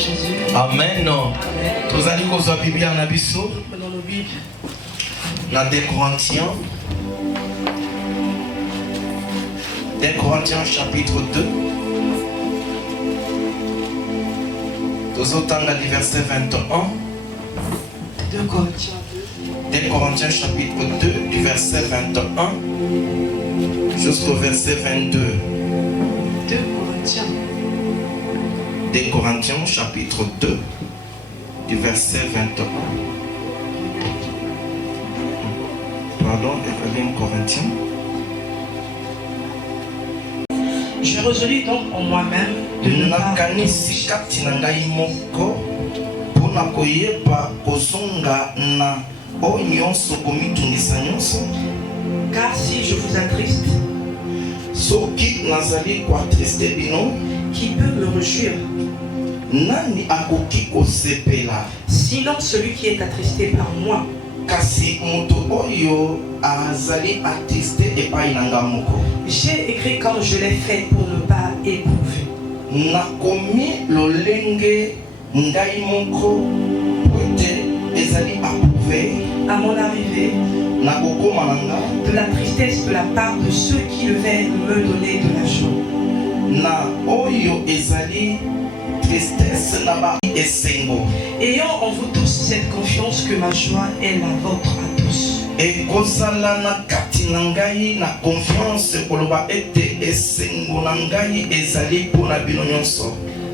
Jésus. Amen. Amen. Vous allez vous la Bible en abisso. Prenons nos Bibles. Dans 2 Corinthiens. 2 Corinthiens chapitre 2. Nous autant du verset 21. 2 Corinthiens 2. 2 Corinthiens chapitre 2 du verset 21 jusqu'au verset 22. 2 Corinthiens. 2 Corinthiens chapitre 2 du verset 21. Pardon, 1 Corinthiens. Je résolu donc en moi-même de ne pas car si je vous attriste, qui peut me réjouir? Sinon celui qui est attristé par moi. J'ai écrit comme je l'ai fait pour ne pas éprouver. À mon arrivée, de la tristesse de la part de ceux qui devaient me donner de l'argent. Ayant en vous tous cette confiance que ma joie est la vôtre à tous.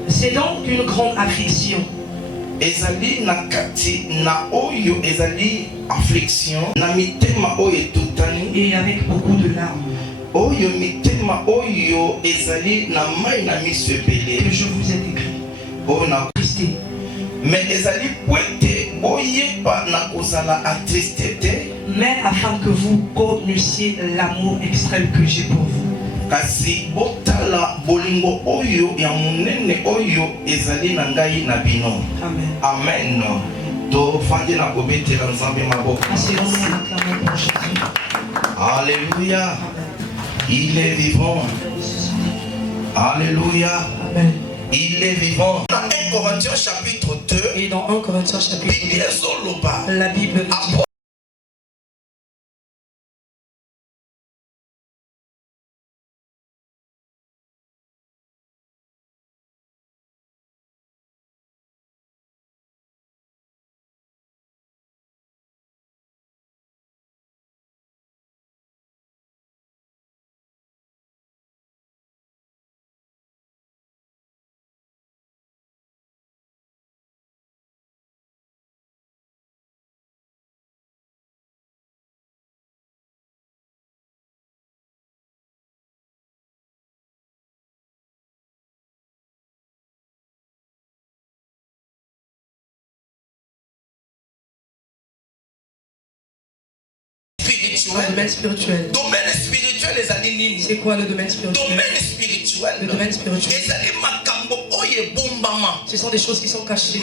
C'est donc une grande affliction. Et avec beaucoup de larmes que je vous ai écrit. Mais afin que vous connaissiez l'amour extrême que j'ai pour vous. Amen. Amen. Alléluia. Il est vivant. Alléluia. Amen. Il est vivant. Dans 1 Corinthiens chapitre 2. Et dans 1 Corinthiens chapitre 2, la Bible dit domaine spirituel. Domaine spirituel, les animes. C'est quoi le domaine spirituel? Domaine spirituel. Le domaine spirituel. Ce sont des choses qui sont cachées.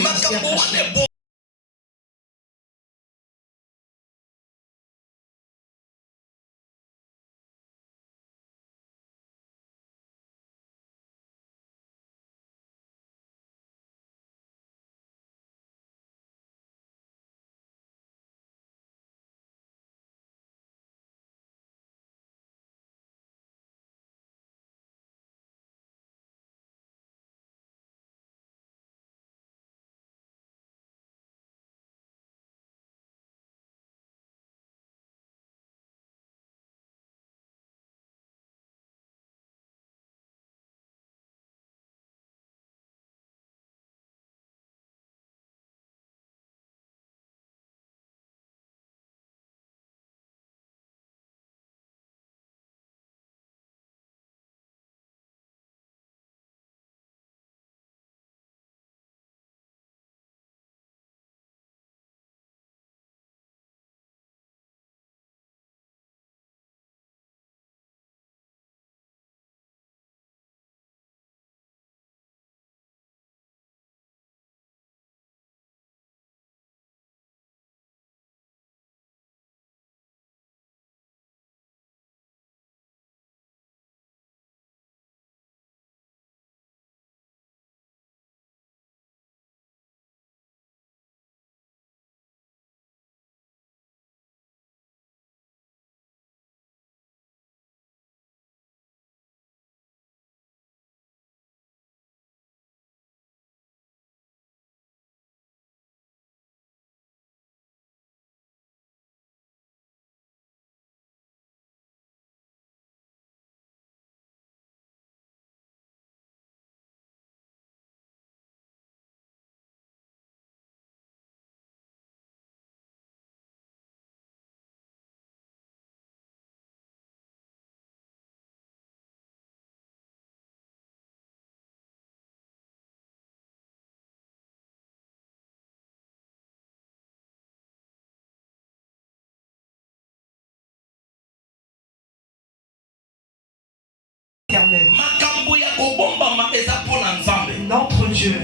éternel. makambo ya kobombama eza mpona nzambe. Notre Dieu.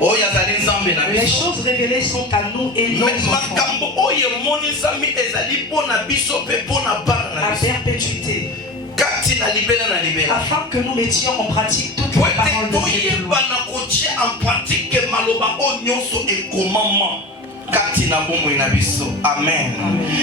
Oyo azali nzambe na Les biso. choses révélées sont à nous et nos Mais enfants. makambo oyo emonizami ezali mpona biso mpe mpona bana na À biso. perpétuité. Kati na libela na libela. Afin que nous mettions en pratique toutes Po les paroles ete de cette loi. toyebana kotia en pratique maloba oyo nyonso ekomama kati na bomoi na biso. Amen.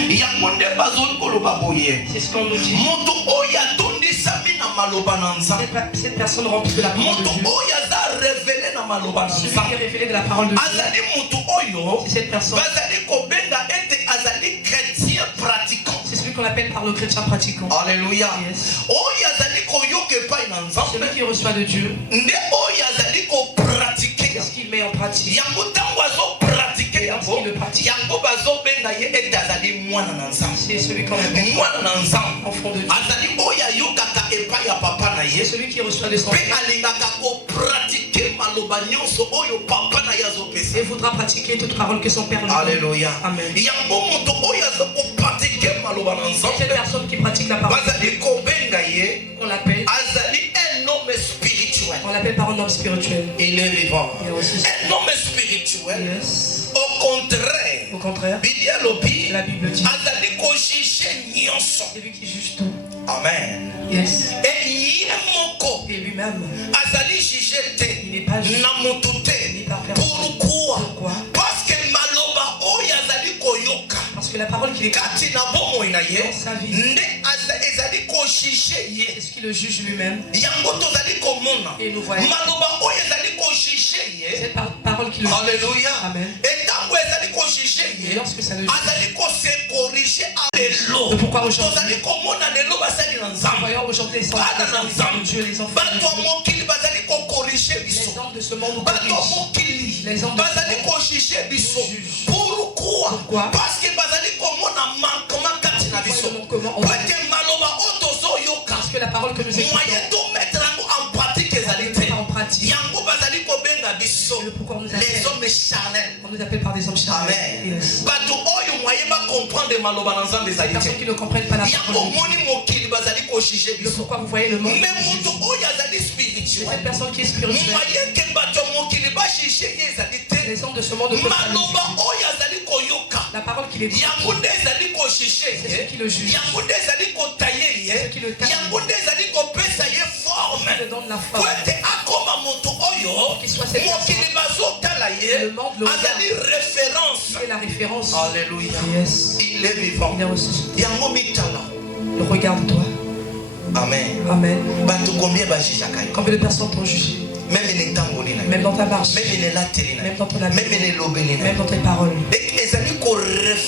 Yango nde bazoli koloba boye. C'est ce qu'on nous dit. Moto oyo atondisami na maloba na nzambe. Cette personne remplie de la parole de Moto Dieu. oyo aza révélé na maloba na Celui qui est nzambe. révélé de la parole de Dieu. Azali moto oyo C'est cette personne. bazali kobenga ete azali chrétien pratiquant. C'est celui qu'on appelle par le chrétien pratiquant. Alléluia. Yes. Oyo azali koyoka epai na nzambe. Celui qui reçoit de Dieu. Nde oyo azali kopratique. Qu'est-ce qu'il met en pratique? Yango ntango azopratique yango, yango bazobenga ye ete azali mwana na nzambe. C'est celui qu'on appelle Mwana na nzambe enfant de Dieu. azali oyo ayokaka epai ya papa na C'est ye celui qui reçoit de son mpe père alingaka kopratike maloba nyonso oyo papa na ye azopesa. et voudra pratiquer toute parole que son père lui donne. Alléluia. Amen. Yango moto oyo azokopratike maloba na Cette nzambe personne qui pratique la parole, bazali kobenga ye on l'appelle, azali un homme spirituel. on l'appelle par un homme spirituel. Il est vivant. Il y a aussi- Un homme spirituel. Yes. Au contraire, Au contraire, Biblia lobi la Bible dit, azali kojuge nyonso. c'est lui qui juge tout. Amen. Yes. Et ye moko Et lui-même, azali juge te il n'est pas juge. na moto te. Ni par personne. Pourquoi? Pourquoi? Parce que maloba oyo azali koyoka Parce que la parole qu'il écoute, kati na bomoi na ye dans sa vie, nde ezali kojuge ye. c'est ce qui le juge lui-même. Yango tozali komona Et nous voyons maloba oyo ezali kojuge ye. cette parole qui le juge. Alléluia. Amen. Etango ezali kojuge Et ye lorsque ça le juge, azali kose corrige lelo. Mais pourquoi aujourd'hui? Tozali komona lelo basali na nous nzambe. voyons aujourd'hui les Bana na enfants de nzambe. Dieu, les enfants Bato de ya Dieu. mokili bazali kokorige Les biso. hommes de ce monde nous Bato ya corrigent. mokili Les hommes de bazali ce monde kojuge biso. nous jugent. Pourquoi? Pourquoi? Parce que bazali komona manquement kati na biso. Comment on Parce que maloba oyo tozoyoka Parce que la parole que nous écoutons, moyen to mettre yango en pratique ezali te. en pratique. Yango bazali kobenga biso Et le pourquoi on nous les appelle, hommes charnels. on nous appelle par des hommes charnels. Amen. Yes. Bato oyo moyen ba comprendre maloba na nzambe Les ezali personnes te. qui ne comprennent pas la Yango parole de Dieu. moni mokili bazali kojuge Le biso. pourquoi vous voyez le monde. Mais moto oyo azali C'est spirituel. cette personne qui est spirituelle. moyen ke bato ya mokili bajuge ye ezali te. Les hommes de ce monde ne peuvent pas le Maloba juger. oyo azali koyoka. La parole qu'il est dit, Yango nde ezali kojuge c'est ye. ce qui le juge. Yango nde ezali kotaye ye. C'est qui le taille. Yango nde ezali kopesa ye forme. Qui le donne la Po forme. ete akoma moto oyo Qu'il soit cette mokili bazotala ye Le monde le azali référence. C'est la référence. Alléluia. Yes. Il est vivant. Il est aussi. Yango mitala. Le regarde-toi. Amen. Amen. Bato combien bajijaka ye. Combien de personnes t'ont jugé? Même enetamboli na ye. Même dans ta marche. Même enelateli na ye. Même dans ton Même habit. enelobeli na ye. Même dans tes paroles. ezali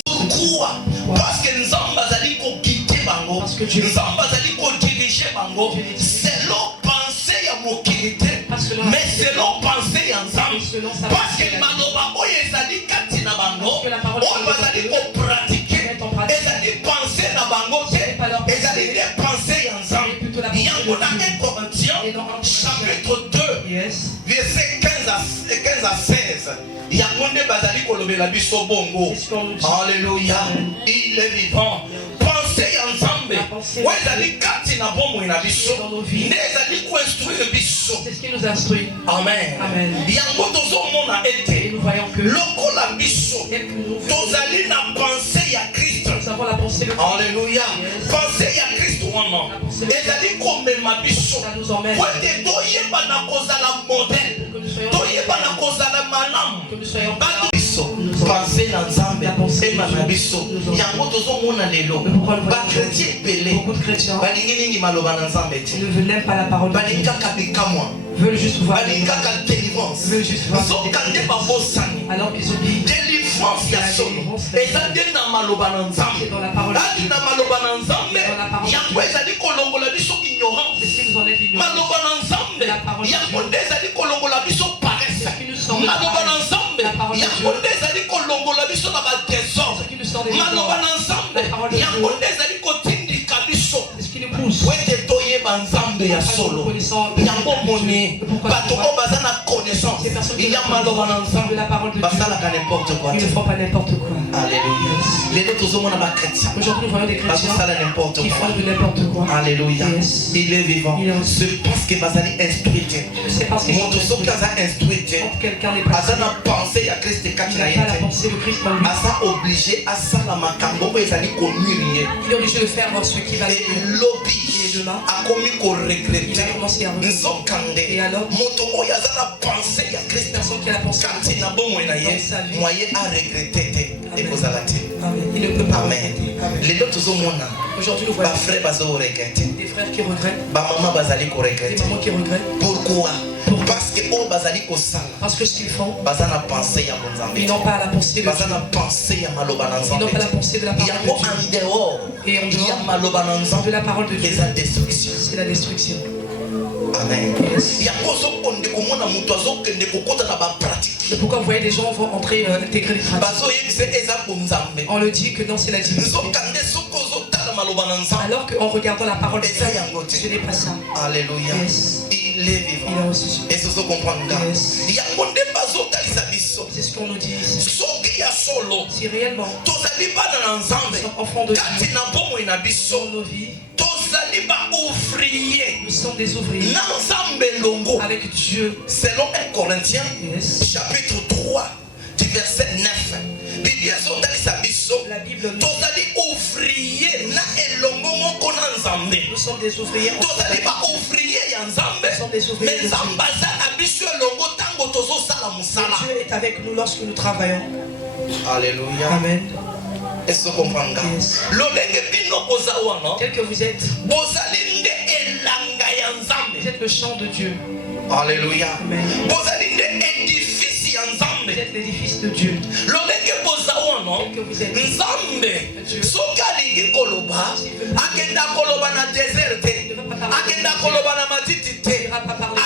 pourquoi? Parce que nzambe azali koguide bango. Parce que Dieu- Nzambe azali kodirige bango selon pensée ya mokili te, Pas selon mais la- selon pensée ya nzambe. Selon sa Parce pensée. que maloba oyo ezali kati na bango Parce que la parole oyo bazali kopratike Mettre en pratique. ezali pensée na bango te, C'est pas leur pensée. ezali nde pensée ya Mais nzambe. plutôt la pensée Yango de na Dieu. 1 Corinthiens Et dans 1 Corinthiens. chapitre 2 Yes. verset 15 à 16. Yango nde bazali kolobela biso bongo. C'est ce qu'on nous dit. Alléluia. Amen. Il est vivant. Pensez ya nzambe La pensée oyo de ezali kati na bomoi na biso Dans nos vies. nde ezali koinstruire biso. C'est ce qui nous instruit. Amen. Amen. Yango tozomona Et ete nous voyons que lokola biso dès que nous tozali na pensée ya Christ. nous avons la pensée de Alléluia. Yes. Pensée ya Christ wana ezali komema biso ça nous emmène. po ete toyeba na kozala modèle, Que nous soyons toyeba na kozala malamu. que nous soyons Bato biso pense na nzambe ema na biso yango tozomona lelo bakretie ebele beaucoup de chrétiens balingi mingi maloba na nzambe te, ne veulent pas la parole de balingi Dieu. kaka bikamwa, Veulent juste voir. balingi kaka délivrance. Veulent juste voir. nzoka nde babosani Alors qu'ils oublient. délivrance ya solo eza nde na maloba na C'est nzambe. dans la parole de ati Dieu. na maloba na nzambe Dans la parole de yango ezali kolongola biso C'est ignorance. ce qui nous enlève l'ignorance. Maloba na nzambe La parole de yango Dieu. nde ezali kolongola biso paresse. Ce qui nous sort de Maloba na paresse. nzambe La parole de yango Dieu. nde ezali kolongola biso na badésordre. Ce qui nous sort des Maloba ignorances. na nzambe La parole de yango Dieu. nde ezali kotindika biso C'est ce qui nous pousse. po ete toyeba nzambe ya solo. Yango moni bato oyo baza na connaissance ya maloba na nzambe De la parole de Dieu. basalaka n'importe quoi Ils te. ne font pas n'importe quoi. Alléluia. Aujourd'hui, nous voyons des chrétiens n'importe qui quoi. font de n'importe quoi. Alléluia. Yes. Il est vivant. Il est aussi. C'est parce que Bazali instruit. C'est parce qu'ils sont instruit. quand quelqu'un n'est pas Azana pensé ya Christ il n'a pas la pensée de Christ en lui. Asa obligé à ça la makambo ezali konurie. Il est obligé de faire ce qui va Et le lobby Et demain, a commis qu'on il regretté. a commencé à regretter. Nzokande. Et alors, Moto oyo azana pensé ya Christ. cette personne qui a la pensée Quand na bon moyen dans sa vie, moyen à regretter et Amen. vous allate. Amen. Il ne peut pas Amen. regretter. Amen. Les autres hommes Aujourd'hui, nous ba voyons frère bazo regretter. des frères qui regrettent, Ba maman bazali ko des regretter. mamans qui regrettent, Pourquoi? Parce que oh bazali ko sala. parce que ce qu'ils font, Bazana pensé ya bonzambe. ils n'ont pas la pensée de Dieu. Bazana pensé ya maloba na Ils nzambe. n'ont pas la pensée de la Il y a parole de en Dieu. dehors. Et en Il y a dehors maloba na de nzambe. la parole de Dieu, C'est la destruction. c'est la destruction. Amen. Yes. Il y a cause on de komona mutu azokende kokota na ba pratique. C'est pourquoi vous voyez des gens vont entrer, intégrer les pratiques. Bazo yebise eza bonzambe. On le dit que non, c'est la divinité. Nzokande soko tala maloba na nzambe. Alors qu'en regardant la parole de Dieu, Eza yango te. ce n'est pas ça. Alléluia. Yes. Il est vivant. Il a aussi. Et ce sont comprendre là. Yes. Yango nde bazotalisa biso. C'est ce qu'on nous dit ici. Soki ya solo. Si réellement Tozali bana na nous nzambe. sommes enfants de Kati Dieu na bomoi na biso. dans nos vies, Tozali ba ouvrier. nous sommes des ouvriers Na nzambe longo. avec Dieu. Selon 1 Corinthiens Yes. chapitre 3 du verset 9. Bible ezotalisa biso. La Bible nous Tozali ouvrier na elongo moko na nzambe. nous sommes des ouvriers. Tozali ba ouvrier ya nzambe. Nous sommes des ouvriers Mais de Dieu. nzambe aza na biso elongo tango tozosala mosala. Dieu est avec nous lorsque nous travaillons. Alléluia. Amen. Est-ce que vous comprenez? Yes. Lolenge bino boza wana. Tel que vous êtes, Bozali nde elanga ya vous nzambe. êtes le champ de Dieu. Alléluia. Amen. Bozali nde édifice ya Vous nzambe. êtes l'édifice de Dieu. Lolenge boza wana. Tel que vous êtes. Nzambe soki alingi koloba akenda koloba na desert te akenda koloba na matiti te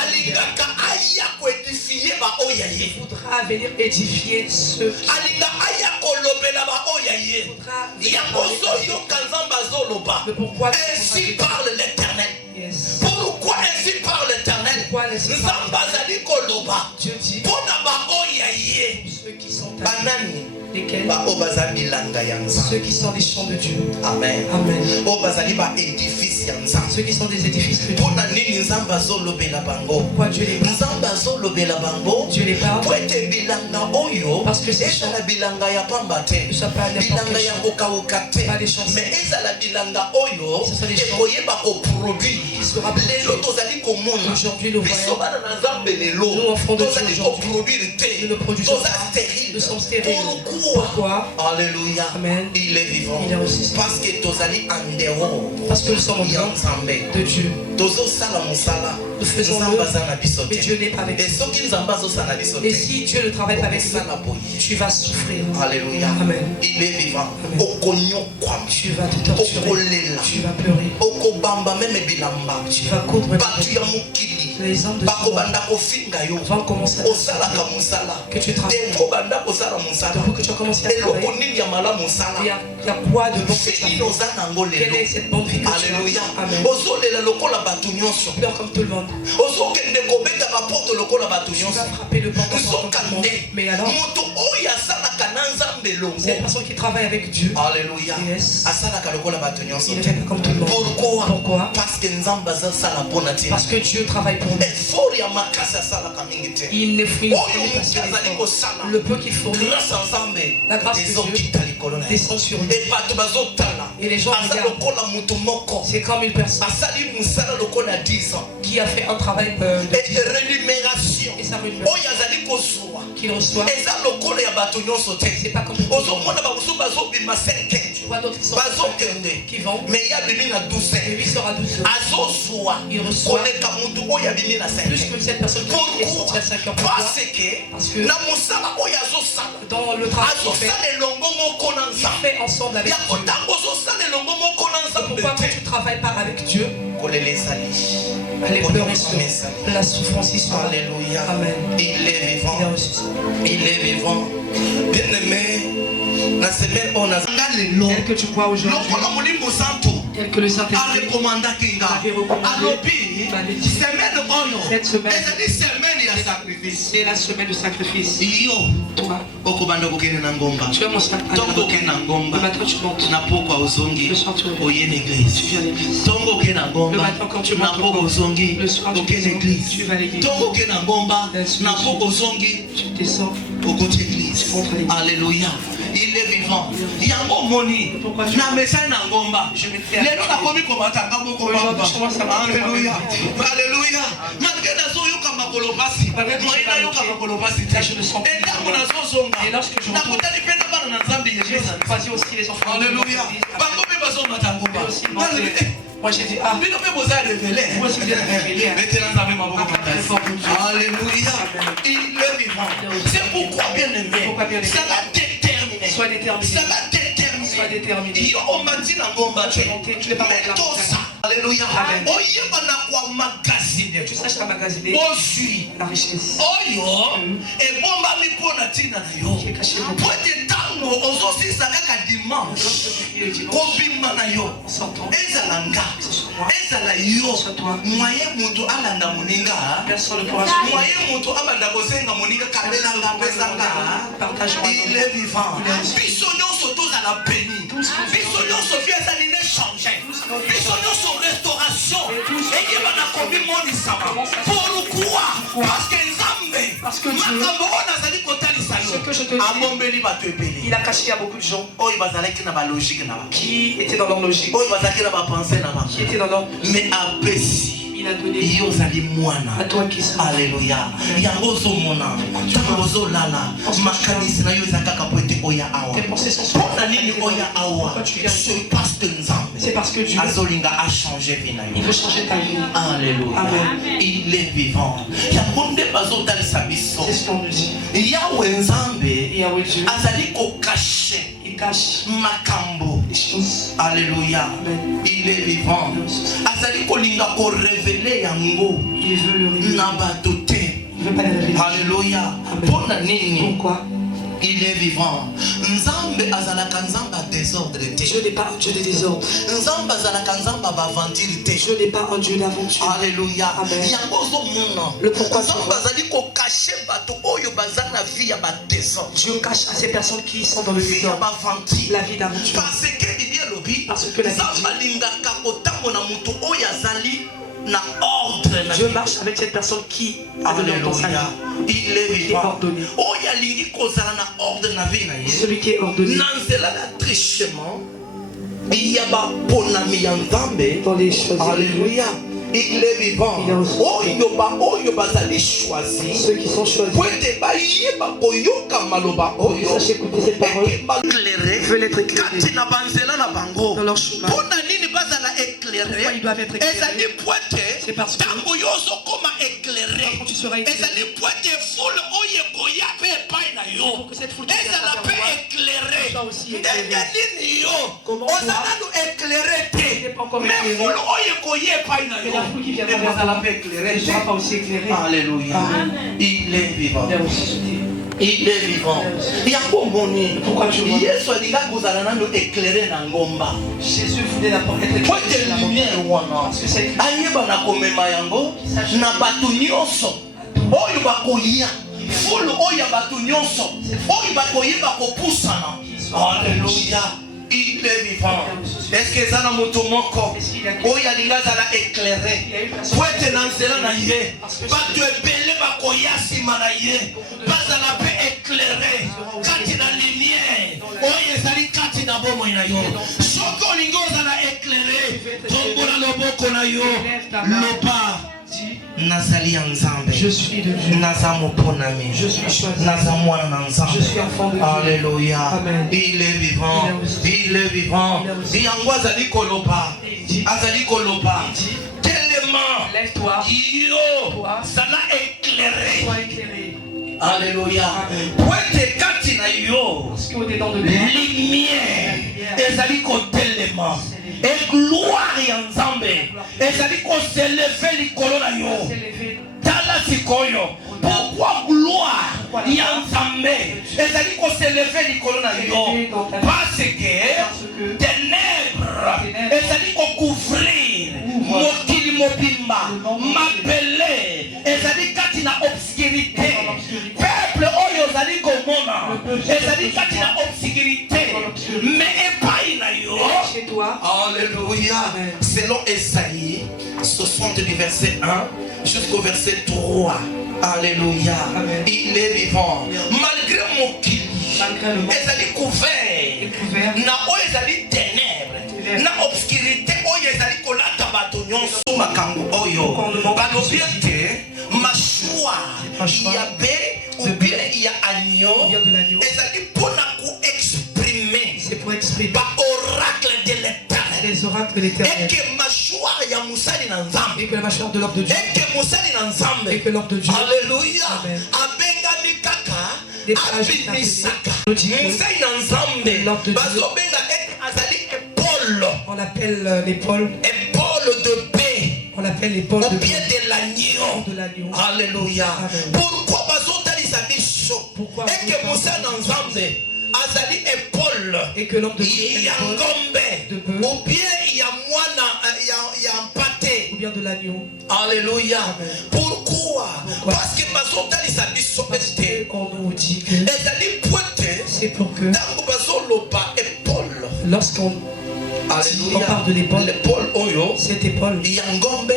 alingaka aya koedifie baoya Il ye voudra venir édifier ceux qui alinga aya kolobela baoya ye voudra yango ozoyoka nzambe azoloba Mais pourquoi ainsi parle l'éternel. Yes. Pourquoi ainsi parle l'éternel? Pourquoi ainsi parle Nzambe azali koloba Dieu dit mpona baoya ye ceux qui sont à banani lesquels bao baza bilanga ya nzambe. ceux qui sont des champs de Dieu. Amen. Amen. oyo bazali baédifice ya nzambe. Ceux qui sont des édifices de Dieu. mpona nini nzambe azolobela bango? Pourquoi Dieu les parle? nzambe azolobela bango Dieu les parle. po ete bilanga oyo Parce que ces ezala champs bilanga ya pamba te, ne soient pas n'importe bilanga quel ya champ. kokauka te, Pas des champs mais ezala bilanga oyo Ce sont des champs ekoyeba koproduire. qui sera lelo tozali komona Aujourd'hui, nous biso voyons. bana na nzambe Nous, lelo enfants de Dieu, tozali aujourd'hui, koproduire te, nous ne produisons toza pas. stérile. Nous sommes stériles. Pourquoi? Pourquoi? Alléluia. Amen. Il est vivant. Il est aussi. Parce que tozali en dehors Parce que nous sommes en ya dehors nzambe. de Dieu. tozosala mosala Nous faisons nzambe le, aza na biso mais Dieu n'est pas avec te. nous. soki nzambe azosala na biso Et te, si Dieu ne travaille pas avec okosala nous, boye. tu vas souffrir. Alléluia. Amen. Il est vivant. Amen. okonyokwama, Tu vas te torturer. okolela, Tu vas pleurer. okobamba meme bilamba, Tu vas coudre les bato ya mokili Les hommes de bakobanda kofinga yo, vont commencer à osalaka mosala que tu travailles. dengo banda kosala mosala, Depuis que tu as commencé à eloko travailler, nini ya malamu osala, il y a quoi de bon que tu as fini fait? oza nango Quelle lelo. est cette bonne vie que tu Alléluia. as? Amen. ozolela lokola bato nyonso, Tu pleures comme tout le monde. ozokende kobeta baporte lokola bato Tu vas nyonso. frapper le porte comme tout le monde. Mais alors, moto oyo asalaka na nzambe elongo, cette personne qui travaille avec Dieu, Alléluia, Yes. asalaka lokola bato nyonso il ne te. fait pas comme tout le monde. Pourquoi? Pourquoi? Parce que nzambe azosala mpona ntina. Parce que Dieu travaille pour nous. effort ya makasi asalaka mingi te. Il ne fait oyo pas moto passer azali l'effort. kosala Le peu qu'il fournit grâce à nzambe La grâce de ezokita likolo na ye. descend sur lui. e bato bazotala Et les gens aza regardent. lokola moto moko C'est comme une personne asali mosala lokola 10 ans qui a fait un travail et rémunération et ça rémunère oyo azali kozwa qu'il reçoit. eza lokola ya bato nyonso te. C'est pas comme tout le monde. ozomona bamosusu bazobima 5 Tu vois d'autres qui sont bazokende qui vont. mais ya bimi na 12 Et lui sera 12 heures. azozwa Il reçoit koleka motu oyo abimi na 5 plus que cette personne qui est sortie à 5 heures. Pourquoi? Parce que na mosala oyo azosala dans le travail qu'il fait, azosala elongo moko na il nzambe fait ensemble avec yango Dieu. ntango ozosala elongo moko na nzambe Pourquoi quand te tu ne travailles pas avec Dieu, kolela ezali les pleurs et kokoma ezali. la souffrance y sera. Alléluia. Amen. Il est Il vivant. a reçu ça. Il est vivant. Bien-aimé, la semaine on a Tel que tu crois aujourd'hui, lokola molimo santo tel que le Saint-Esprit arekomandaki nga avait recommandé, alobi semaine oyo Cette semaine. ezali semaine ya sacrifice. C'est la semaine du sacrifice. Yo Toi, okobanda kokende na ngomba. tu as mon sacrifice. Tongo okende na ngomba. Le matin, tu montes. Na pokwa ozongi Le soir, tu reviens. oye na église. Tu viens à l'église. Tongo okende na Le ngomba. matin, quand tu Na montes pokwa au ozongi le soir, tu okende descends. église. Tu vas à l'église. Tongo okende na ngomba. Le soir, Na tu- pokwa ozongi Tu descends. okoti église. Tu rentres à l'église. Alléluia. Il est vivant. Yango moni. Pourquoi tu- Na message na ngomba. Je vais te faire. Lelo nakomi komata ngomba. Aujourd'hui, je commence à marcher. Alléluia. Alléluia. Malgré nazoyoka makolo pasi. Malgré que je suis Moyena yoka bloqué. makolo pasi te. Là, je me sens plus Etango bien. nazozonga. Et lorsque je retourne- nakutani mpe na bana na nzambe J'ai yesu. croisé aussi les enfants. Alléluia. Bango mpe bazomata Mais ngomba. aussi, moi j'ai dit, ah, bino mpe boza révélé. moi aussi bien révélé. Betela nzambe maboko makasi. Alléluia. Il est vivant. C'est pourquoi bien Pourquoi bien aimé. aimé. Ça va déterminer. Sois déterminé. Ça va déterminer. Sois déterminé. Yo omati na ngomba te. Tu n'es pas Mais là. tosa. Alléluia. Amen. Oyeba na kwa magazine. Tu saches magasiner Osui. la richesse. Oyo ebombami mpo na ntina na yo. Qui est caché pour Po toi. ete ntango ozosisa kaka dimanche Lorsque tu pries le dimanche, kobima na yo en sortant, ezala nga que ce soit moi, ezala yo que ce soit toi, mwaye moto alanda moninga personne ne pourra mwaye moto abanda kosenga moninga kabelanga mpezanga il est vivant biso nyonso tozala béni biso nyonso vie ezali ne change biso nyonso restauration eyeba na komimonisa pourquoi parce que nzambe makambo oyo nazali kotalisa Ce que je te yo dis, abombeli bato ebele il a caché à beaucoup de gens oyo bazalaki na balogique na bango qui étaient dans leur logique, oyo bazalaki na bapense na bango qui étaient dans leur... mais apesi Il a donné yo ozali mwana à toi qui sont. alleluya yango ozomona ntango ozolala makanisi na yo eza kaka po ete oya awa Tes pensées sont sur mpona nini oya awa Pourquoi tu viens? c'est parce que nzambe C'est parce que Dieu, azolinga achange vi na il yo veut changer ta vie. alleluya Amen. il est vivant yango nde bazotalisa biso C'est ce qu'on nous dit. yawe nzambe Et Yahweh Dieu, azali kokashe il cache makambo les choses. alléluia Amen. il est vivant azali kolinga korevele yango Il veut le révéler. na bato te Il veut pas les révéler. alléluia Amen. mpona nini Pourquoi? il est vivant nzambe azalaka nzambe ya désordre te Dieu n'est pas un Dieu de désordre. nzambe azalaka nzambe ya bavantile te Dieu n'est pas un Dieu d'aventure. alléluia Amen. yango ozomona Le pourquoi tu nzambe vois. azali kokashe bato oyo baza na vie ya badésordre Dieu cache à ces personnes qui sont dans le vie ya désordre bavantile la vie d'aventure. parce que bibi elobi Parce que la Bible nzambe dit- alingaka kotambola moto oyo azali na ordre na Dieu vie. marche avec cette personne qui a donné dans sa Alléluia. vie. Il est vivant. ordonné. Oyo alingi kozala na ordre na vie na ye. Celui qui est ordonné Na nzela ya trichement ya baponami ya nzambe. dans les choisis. Alléluia. Il est vivant. Il est aussi- Oyo bazali choisi. Ceux qui sont choisis. Po ete bayeba koyoka maloba oyo. Sachez écouter cette parole. Eke baéclairé. Veulent être éclairés Kati na banzela na bango. dans leur chemin. Mpona nini bazala Pourquoi éclairé? ils doivent être éclairés? ezali poete C'est parce que- ntango yo ozokoma éclairé quand tu seras éclairé, ezali poete foule oyo ekoya mpe epai na yo pour que cette foule qui vient ezala à mpe travers moi éclairé soit aussi ndenge éclairée. nini yo Comment oza toi, nanu éclairé tu n'es te pas encore mais éclairé. foule oyo ekoya epai na Et yo la foule qui vient à travers ekozala toi mpe éclairé ne sera pas te aussi éclairée. alléluia Amen. il est vivant Il est ressuscité. il est vivant yango omoni Pourquoi tu vois? yesu alinga kozala nano éclairé na ngomba Jésus voulait d'abord être po éclairé ete dans la montagne. lumière wana Parce que c'est ayeba na komema yango na bato nyonso oyo bakolia fulu oyo ya bato nyonso oyo bakoyeba kopusana alleluya il est vivant eske eza na moto moko oyo alingi azala éclairé po ete na nzela na ye bato ebele bakoya nsima na ye bazala mpe éclairé kati na lumière oyo ezali kati na bomoi na yo soki olingi ozala éclairé tombola loboko na yo loba nazali ya nzambe Je suis de Dieu. naza moponami Je suis choisi. naza mwana na nzambe Je suis enfant de Dieu. alléluia Amen. il est vivant il est vivant yango azali koloba azali koloba telema Lève-toi. yo zala éclairé Sois éclairé. alléluia Amen. po ete kati na yo Parce qu'au-dedans de toi, lumière ezali kotelema et gloire ya nzambe ezali koseleve likolo na yo s'est levé. tala sikoyo pourquoi gloire ya nzambe ezali koseleve likolo na yo parce que ténèbre ezali kocouvrir mokili mobimba engomba mabele ezali kati na obscurité peuple oyo ozali komona ezali kati na obscurité mais epai na yo chez toi. alléluia selon Esaïe 60 du verset 1 jusqu'au verset 3 alléluia il est vivant malgré mokili ezali couvert na oyo ezali ténèbres na obscurité oyo ezali kolata bato nyonso makambo oyo balobi ete mashua ya be ou bien ya agneau ezali mpona koexprimer baoracle de l'éternel les oracles de l'éternel eke mashua ya musali na nzambe et que la mâchoire de l'ordre de Dieu eke musali na nzambe et que l'ordre de Dieu alléluia abengami kaka abimisaka musali na nzambe bazobenga ete azali épaule on appelle l'épaule de paix on appelle l'épaule au pied de l'agneau alléluia pourquoi bazotalisa biso eke musali na nzambe azali épaule et que l'homme de Dieu ya ngombe ou bien ya mwana ya mpate ou bien de l'agneau alléluia pourquoi parce que bazotalisa biso ete on nous dit que ezali poete c'est pour que ntango bazoloba épaule lorsqu'on parle de l'épaule oyo cette épaule ya ngombe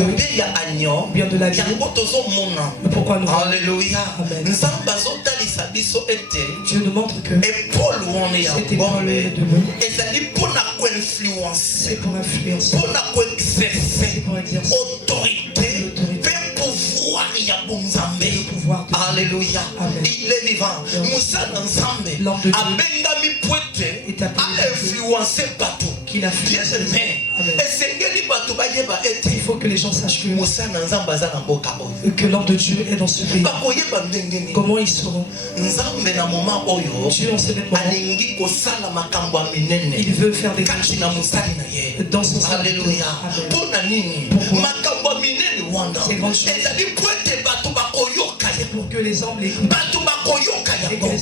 obe ya agneau bien de la vie yango tozomona pourquoi nous alléluia nzambe azotalisa biso ete Dieu nous montre que épaule wana ya cette épaule de nous ezali mpona koinfluence c'est pour influencer mpona koexercer c'est pour exercer autorité mpe pouvoir ya bonzambe pouvoir alléluia il est vivant musa na nzambe abengami poete ainfluence bato qu'il a fait esengeli bato bayeba ete il faut que les gens sachent que musa na nzambe aza na mboka oyo que l'ordre de Dieu est dans ce pays bakoyeba ndenge nini comment ils seront nzambe na moment oyo Dieu en ce même moment alingi kosala makambo ya minene il veut faire des kati na mosali na ye dans son sein alléluia mpona nini makambo ya minene wana ezali po ete bato bakoyoka ye pour que les hommes l'écoutent bato bakoyoka yango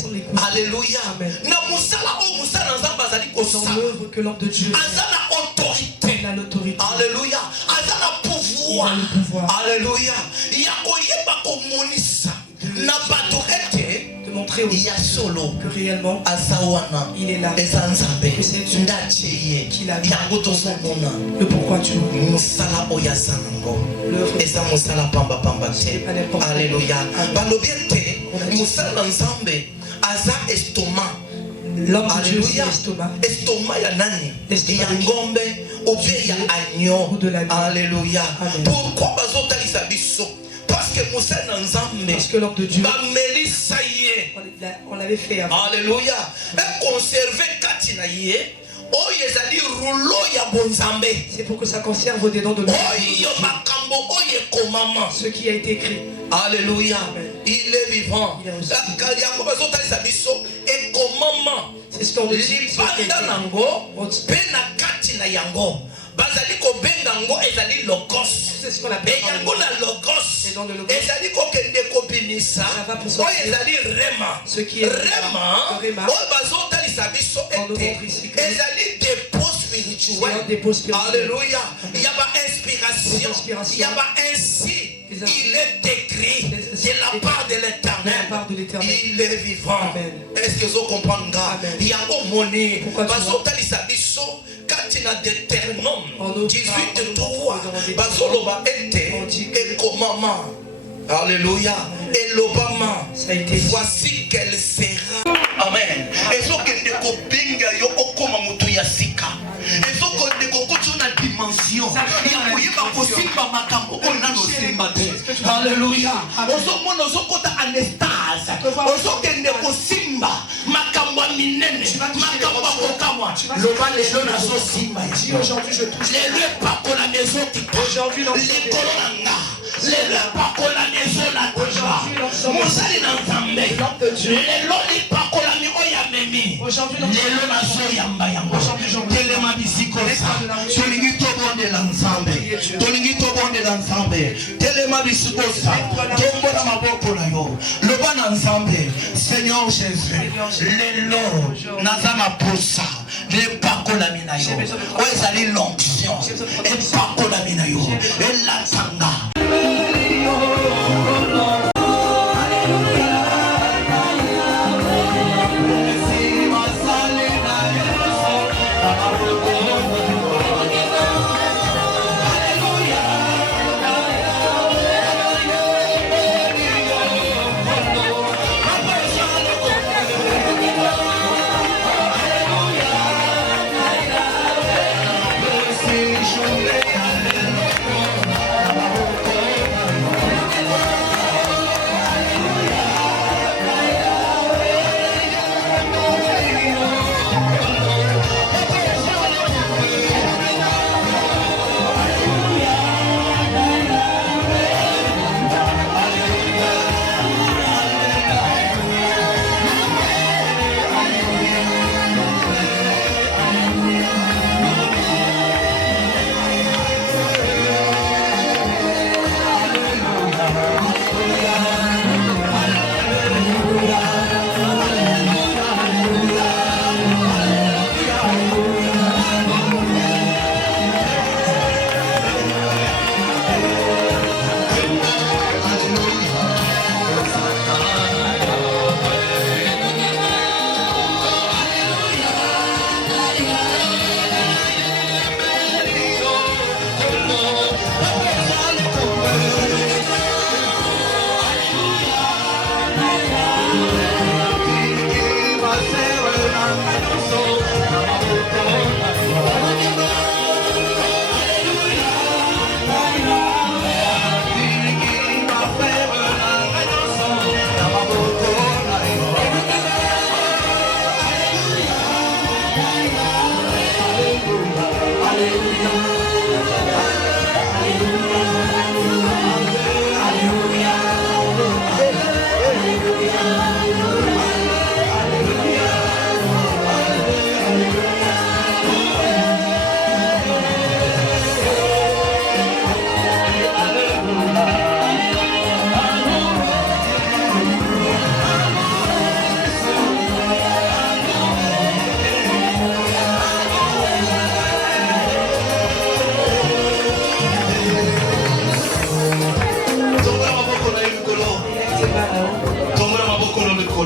alléluia na mosala oyo mosala nzambe azali kosala l'œuvre que l'homme de Dieu aza na autorité il a l'autorité alléluia aza na pouvoir alléluia ya koyeba komonisa na bato ete de montrer aussi ya solo que réellement aza wana il est là eza nzambe que c'est Dieu ndatie ye qu'il a yango tozomona le pourquoi tu vois mosala oyo aza nango eza mosala pambapamba te alléluia balobi ete mosala na nzambe aza estomac l'homme de Dieu c'est l'estomac estomac ya nani ya ngombe obe ya agneau alléluia pourquoi bazotalisa biso parce que mosala na nzambe parce que l'homme de Dieu bamelisa ye on l'avait fait avant alléluia econserve kati na ye oyo ezali rouleau ya bonzambe c'est pour que ça conserve au dedans de nous oyo makambo oyo ekomama ce qui a été écrit alléluia il est vivant yango bazotalisa biso ekomama c'est ce qu'on nous dit libanda nango mpe na kati na yango bazali kobenga yango ezali logos c'est ce qu'on appelle yango na logos ezali kokende kobimisa oyo ezali rema rema oyo bazotalisa biso ete ezali dépôt spirituel alléluia ya ba inspiration ya ba ainsi il est écrit de la part de l'éternel il est vivant est-ce que vous comprenez yango moni bazotalisa biso kati na Deutéronome 18:3 bazoloba ete ekomama alléluia elobama voici qu'elle sera amen ezokende kobinga yo okoma moto ya sika ezokende kokotuna dimension ya koyeba kosimba makambo oyo nano osimba te alléluia ozomona ozokota anestase ozokende kosimba makambo ya minene makambo ya kokamwa loba lelo nazosimba lelo epakola ezokita likolo na nga lelo epakola ezolata mosali na nzambe lelo lipakolami oyo amemi lelo nazoyamba yango telema bisikosa tolingi tobondela nzambe tolingi tobondela nzambe telema bisikosa tombola maboko na yo loba na nzambe Seigneur Jésus lelo naza na posa lepakolami na yo oyo ezali l'onction protection. Et pas pour la minayo. Et la sanga.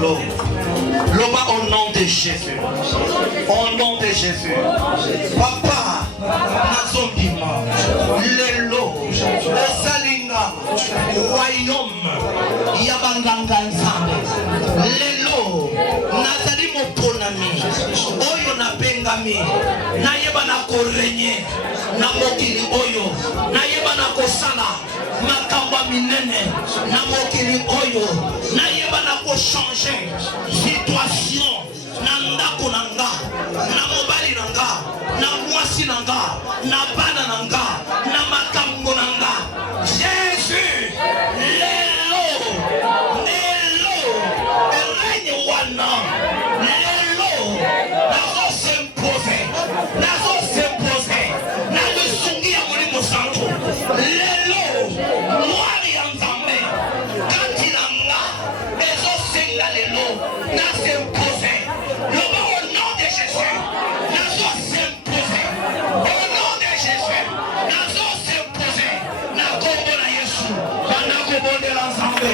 Loba au nom de Jésus. Au nom de Jésus. Papa, Nazondima, Lelo, Salinga, Royaume, Yabanganga Nzambe, Lelo, Nazali Moponami, Oyo na Bengami, Nayeba na Korenye, na Mokili Oyo, Nayeba na Kosala, Makamba Minene, na Mokili Oyo, Nayeba na ko changer situation na ndako nanga na mobali nanga na mwasi nanga na bana nanga na makambo nanga Jésus lelo règne wana lelo nazo s'impose na lusungi ya Molimo Santo lelo mwari ya Nzambe kati nanga na s'imposer. Au nom de Jésus, na s'imposer. Au nom de Jésus, na s'imposer. Na kombo na Yesu, na kombo de l'ensemble.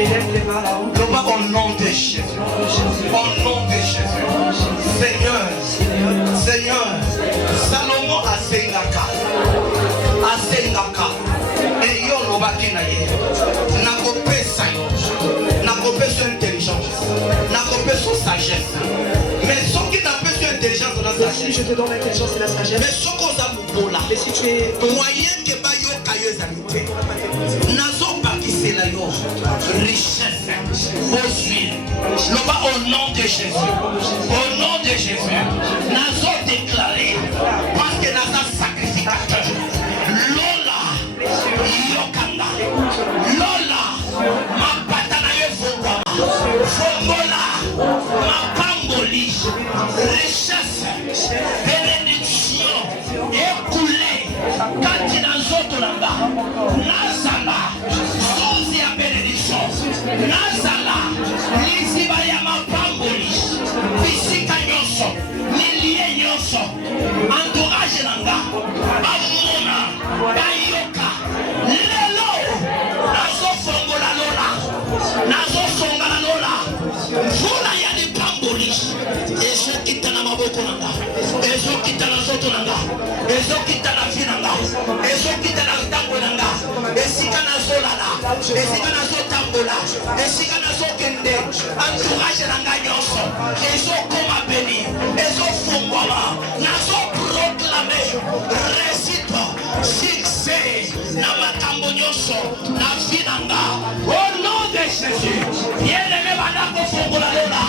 Élève les mains là-haut. Au nom de Jésus. Au nom de Jésus. Seigneur. Seigneur. Salomon asengaka. Et yo lobaki na ye. Nakopesa yo. Nakopesa intelligence. Nakopesa sagesse. Mais ce qui n'a pas de intelligence dans la Si je te donne l'intelligence et la sagesse. mais ce qu'on a pour là. Mais si tu es Moyen que ba yo kayo ezalité. Nazo bakise la yo. Richesse. Oswil. Loba au nom de Jésus. Au nom de Jésus. Nazo déclaré. Parce que nazo sacrificateur. Lola. Yokanda. Lola. Ma patana yo fongwama. Fongola. Ma pamboli. Richesse. Bénédiction. Écoulée. Kati na nzoto nanga. Nazala. Source ya bénédiction. Nazala. Liziba ya mapamboli. Bisika nyonso. Milie nyonso. Entourage nanga. Bamona. Bayoka. Lelo. Nazo fongola lola. Nazo fongola lola. Vula ya lipamboli. Ezo kita na maboko nanga. Ezo kita na nzoto nanga. Ezo kita na vie nanga. Ezo kita na ntango nanga. Esika na zolala. Esika na zotambola. Esika na zokende. Entourage nanga nyonso. Ezo koma beni. Ezo fongwama. Nazo proclamer réussite, succès na makambo nyonso na vie nanga. Au nom de Jésus. Bien-aimé bandako fongola lola.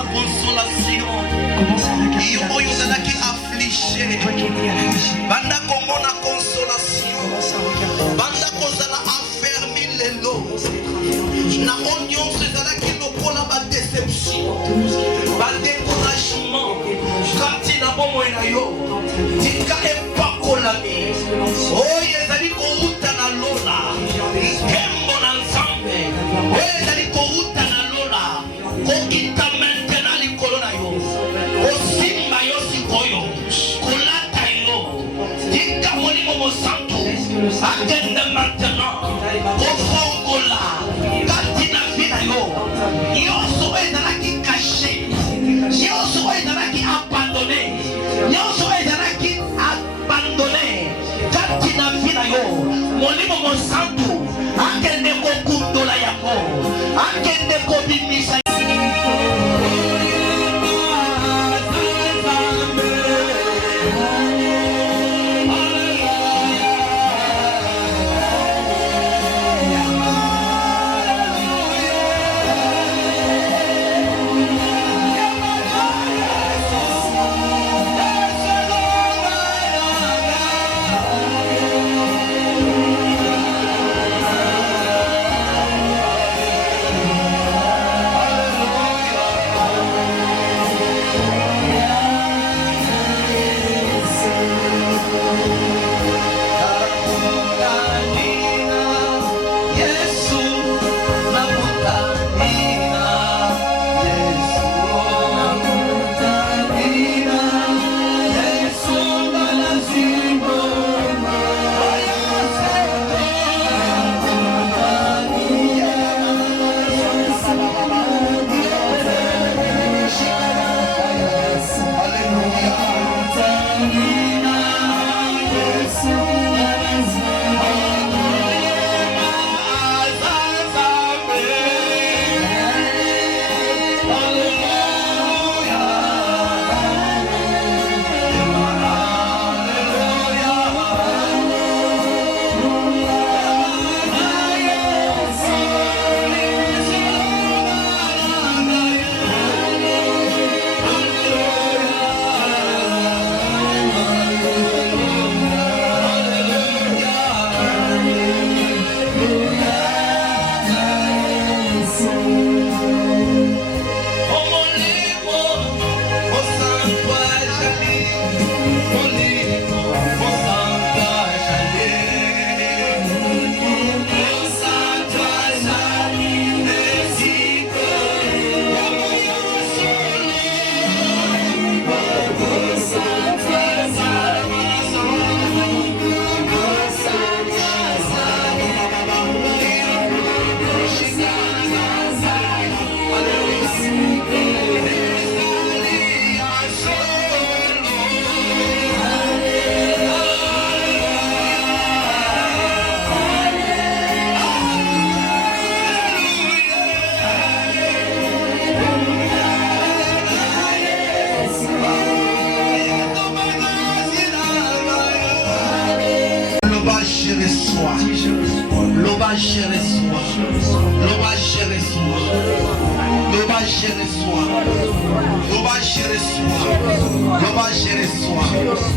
la consolation. Commence à regarder Yo la oyo ozalaki consolation. affligé. Toi qui étais affligé, Banda komona consolation. commence à regarder. Banda kozala affermi lelo. Commence à être affligé. Na oyo nyonso ezalaki lokola badeception, Tout ce qui était badécouragement kati na bomoi na yo tika epakolami oyo ezali kouta na lola nkembo na nzambe oyo ezali kouta na lola kokita maintenant likolo na yo kosimba yo sikoyo kolata yo tika molimo mosantu akende maintenant kofongola kati na vi na yo nyonso oyo ezalaki kashe nyonso oyo ezalaki abandone nyonso oyo ezalaki abandone kati na vi na yo molimo mosantu akende kokundola yango akende kobimisa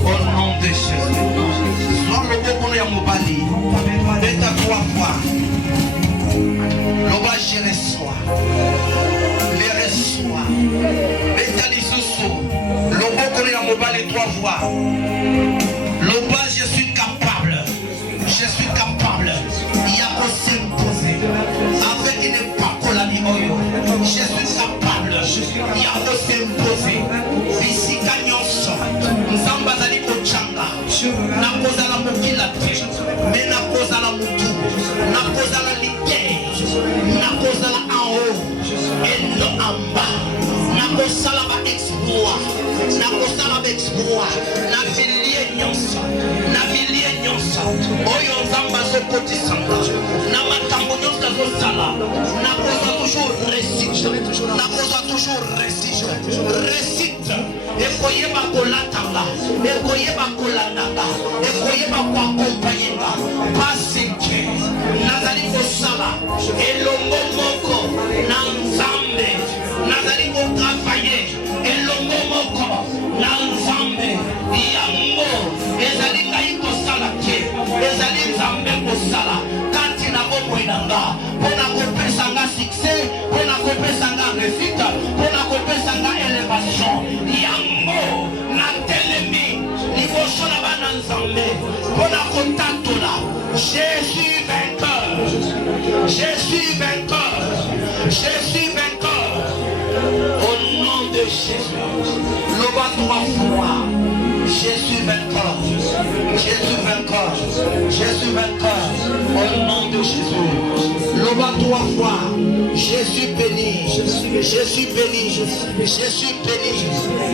au nom de Jésus. Sois le beau ya mobali. Beta 3 fois. Loba je reçois. Les reçois. Beta lisusu. Lobo ya mobali 3 fois. Loba je suis capable. Je suis capable. Il y a qu'à s'imposer. Avec une époque la vie oyo. Je suis capable. Il y a qu'à s'imposer. Ici gagnons. Nzamba zali kochanga. Na kozala mokila te. Mais na kozala mutu. Na kozala ligue. Na kozala en haut. Et non en bas. Na kozala ba exploit. Na kozala ba exploit. Na filie nyonsa. Na filie nyonsa. Oyo nzamba zokotisanga. Na makambo nyonsa zosala. Na kozala toujours réussite. Na kozala toujours réussite. Réussite. Ekoyeba kolatanga. Ekoyeba kolandanga. Ekoyeba koakompanyanga. Parce que nazali kosala elongo moko na nzambe. Nazali kotravailler Jésus. Loba 3 fois. Jésus vainqueur. Jésus vainqueur. Jésus vainqueur. Au nom de Jésus. Loba 3 fois. Jésus béni. Jésus béni. Jésus béni.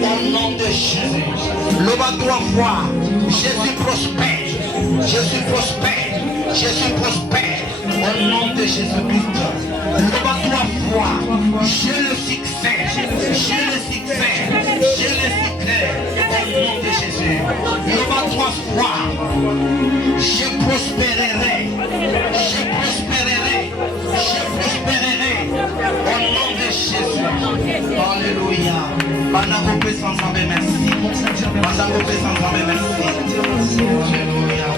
Au nom de Jésus. Loba 3 fois. Jésus prospère. Jésus prospère. Jésus prospère. Au nom de Jésus-Christ. Loba 3 fois. J'ai le succès. J'ai le succès. J'ai le succès. Au nom de Jésus. Loba 3 fois. Je prospérerai. Je prospérerai. Je prospérerai. Au nom de Jésus. Alléluia. Banako sans Zambé, merci. Banako sans Zambé, merci. Alléluia.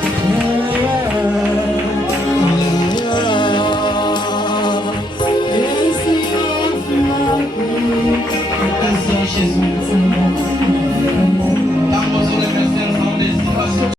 Jésus.